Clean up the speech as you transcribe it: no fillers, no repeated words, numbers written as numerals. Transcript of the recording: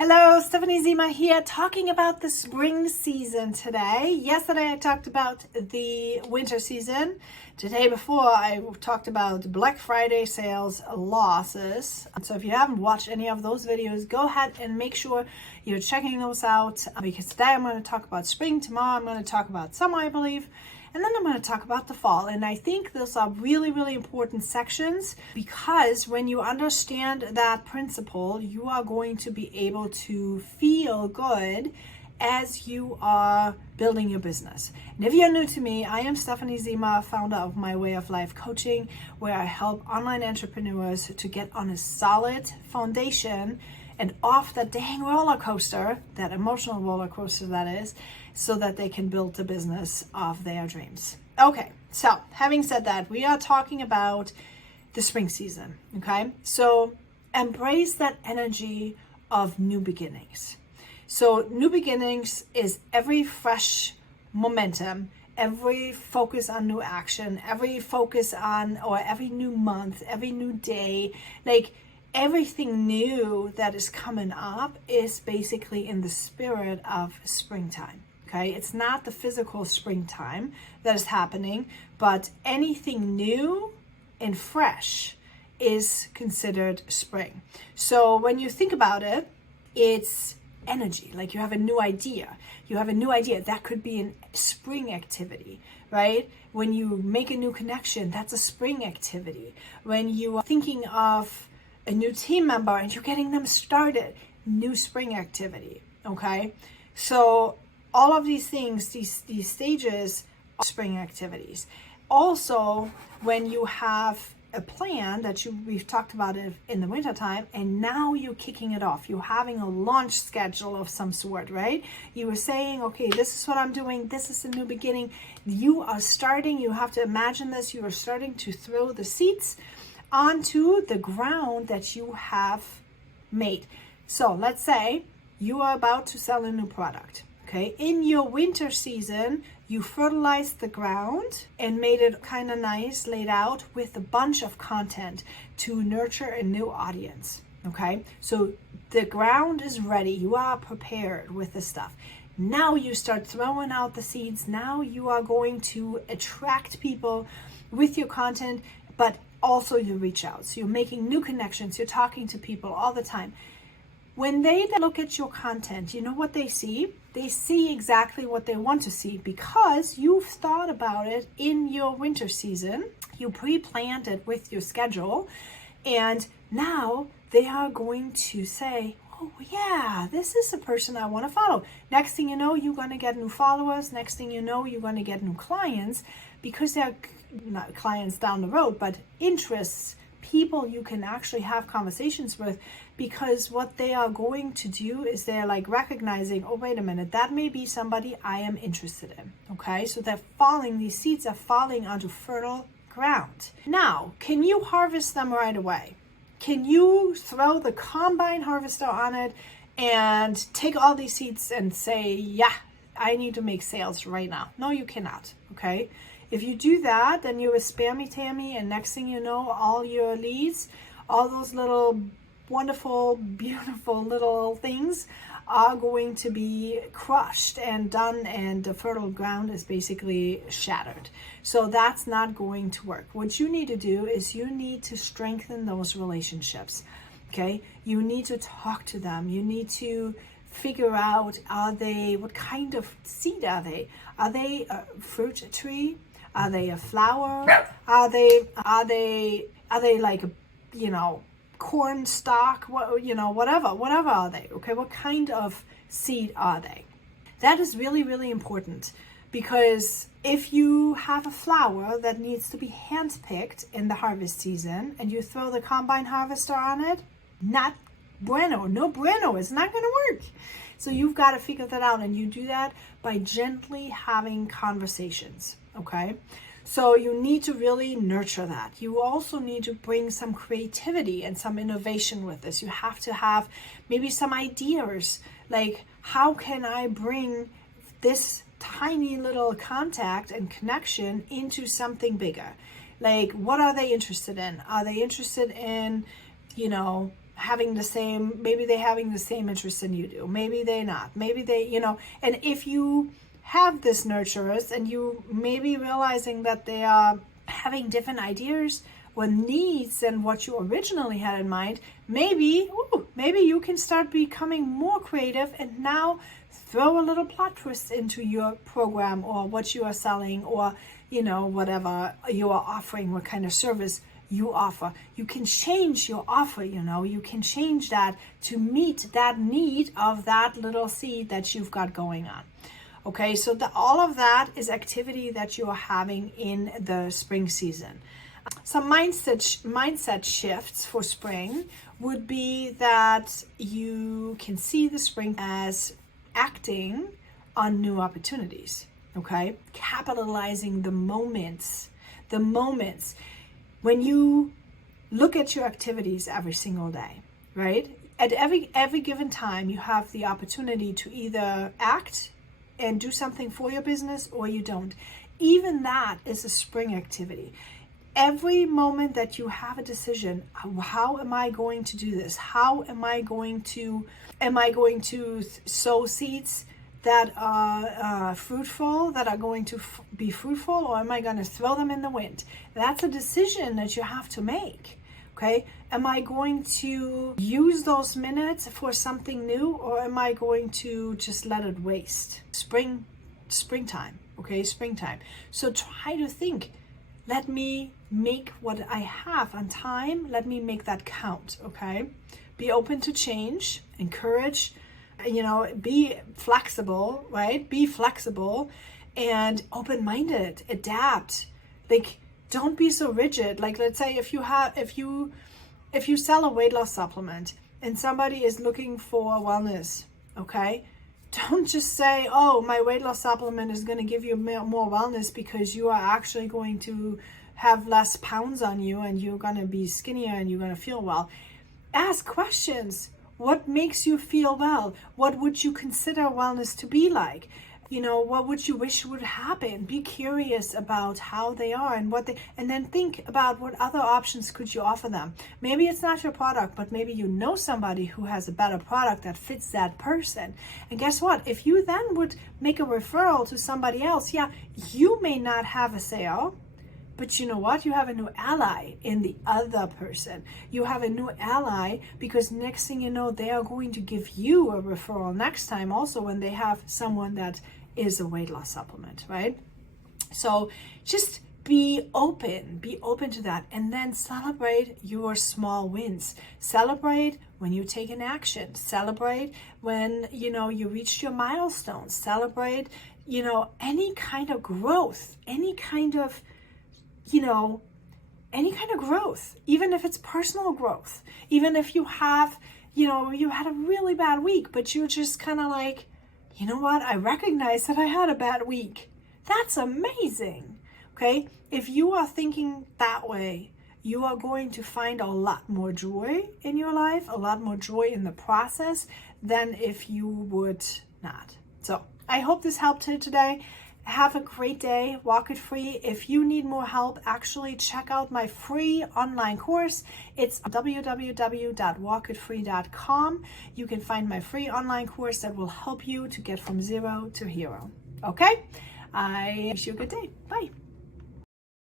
Hello, Stephanie Zima here, talking about the spring season today. Yesterday I talked about the winter season. Today before I talked about Black Friday sales losses. So if you haven't watched any of those videos, go ahead and make sure you're checking those out, because today I'm going to talk about spring, tomorrow I'm going to talk about summer, I believe. And then I'm going to talk about the fall. And I think those are really, really important sections, because when you understand that principle, you are going to be able to feel good as you are building your business. And if you're new to me, I am Stephanie Zima, founder of My Way of Life Coaching, where I help online entrepreneurs to get on a solid foundation and off that dang roller coaster, that emotional roller coaster that is, so that they can build the business of their dreams. Okay, so having said that, we are talking about the spring season, okay? So embrace that energy of new beginnings. So new beginnings is every fresh momentum, every focus on new action, every focus on, or every new month, every new day, like everything new that is coming up is basically in the spirit of springtime. Okay, it's not the physical springtime that is happening, but anything new and fresh is considered spring. So when you think about it, it's energy. Like you have a new idea. You have a new idea. That could be a spring activity, right? When you make a new connection, that's a spring activity. When you are thinking of a new team member and you're getting them started, new spring activity, okay? So all of these things, these stages are spring activities. Also, when you have a plan that we've talked about it in the wintertime, and now you're kicking it off. You're having a launch schedule of some sort, right? You were saying, okay, this is what I'm doing. This is the new beginning. You are starting, you have to imagine this, you are starting to throw the seeds onto the ground that you have made. So let's say you are about to sell a new product. Okay, in your winter season, you fertilized the ground and made it kind of nice, laid out with a bunch of content to nurture a new audience. Okay, so the ground is ready. You are prepared with the stuff. Now you start throwing out the seeds. Now you are going to attract people with your content, but also you reach out. So you're making new connections. You're talking to people all the time. When they look at your content, you know what they see? They see exactly what they want to see, because you've thought about it in your winter season. You pre-planned it with your schedule, and now they are going to say, oh yeah, this is the person I want to follow. Next thing you know, you're going to get new followers. Next thing you know, you're going to get new clients, because they're not clients down the road, but interests, people you can actually have conversations with, because what they are going to do is they're like recognizing, oh, wait a minute, that may be somebody I am interested in. Okay, so these seeds are falling onto fertile ground. Now, can you harvest them right away? Can you throw the combine harvester on it and take all these seeds and say, yeah, I need to make sales right now? No, you cannot. Okay. If you do that, then you're a spammy Tammy, and next thing you know, all your leads, all those little wonderful, beautiful little things are going to be crushed and done, and the fertile ground is basically shattered. So that's not going to work. What you need to do is you need to strengthen those relationships. Okay? You need to talk to them. You need to figure out, what kind of seed are they? Are they a fruit tree? Are they a flower? Are they like corn stalk? Whatever are they? Okay, what kind of seed are they? That is really, really important, because if you have a flower that needs to be handpicked in the harvest season and you throw the combine harvester on it, not bueno, no bueno, it's not going to work. So you've got to figure that out, and you do that by gently having conversations. Okay, so you need to really nurture that. You also need to bring some creativity and some innovation with this. You have to have maybe some ideas, like, how can I bring this tiny little contact and connection into something bigger? Like, what are they interested in? Are they interested in, having the same, maybe they're having the same interests than you do. Maybe they're not. Maybe they, and if you have this nurturers and you maybe realizing that they are having different ideas or needs than what you originally had in mind, maybe you can start becoming more creative and now throw a little plot twist into your program or what you are selling, or whatever you are offering, what kind of service you offer. You can change your offer, you can change that to meet that need of that little seed that you've got going on. Okay, so all of that is activity that you are having in the spring season. Some mindset shifts for spring would be that you can see the spring as acting on new opportunities, okay? Capitalizing the moments. When you look at your activities every single day, right? At every given time, you have the opportunity to either act and do something for your business or you don't. Even that is a spring activity. Every moment that you have a decision, how am I going to do this? How am I going to sow seeds that are fruitful, that are going to be fruitful, or am I going to throw them in the wind? That's a decision that you have to make. Okay, am I going to use those minutes for something new, or am I going to just let it waste? Springtime, okay, springtime. So try to think, let me make what I have on time, let me make that count, okay? Be open to change, encourage, be flexible, right? Be flexible and open-minded, adapt. Like, don't be so rigid. Like, let's say if you sell a weight loss supplement and somebody is looking for wellness, okay? Don't just say, oh, my weight loss supplement is going to give you more wellness because you are actually going to have less pounds on you and you're going to be skinnier and you're going to feel well. Ask questions. What makes you feel well? What would you consider wellness to be like? What would you wish would happen? Be curious about how they are and then think about what other options could you offer them. Maybe it's not your product, but maybe you know somebody who has a better product that fits that person. And guess what? If you then would make a referral to somebody else, you may not have a sale, but you know what? You have a new ally in the other person. You have a new ally because next thing you know, they are going to give you a referral next time also when they have someone that is a weight loss supplement, right? So just be open to that, and then celebrate your small wins. Celebrate when you take an action. Celebrate when, you reached your milestones. Celebrate, any kind of growth, any kind of growth, even if it's personal growth, even if you have, you had a really bad week, but you're just kind of like, you know what? I recognize that I had a bad week. That's amazing. Okay. If you are thinking that way, you are going to find a lot more joy in your life, a lot more joy in the process than if you would not. So I hope this helped you today. Have a great day. Walk It Free. If you need more help, actually check out my free online course. It's www.walkitfree.com. You can find my free online course that will help you to get from 0 to hero. Okay? I wish you a good day. Bye.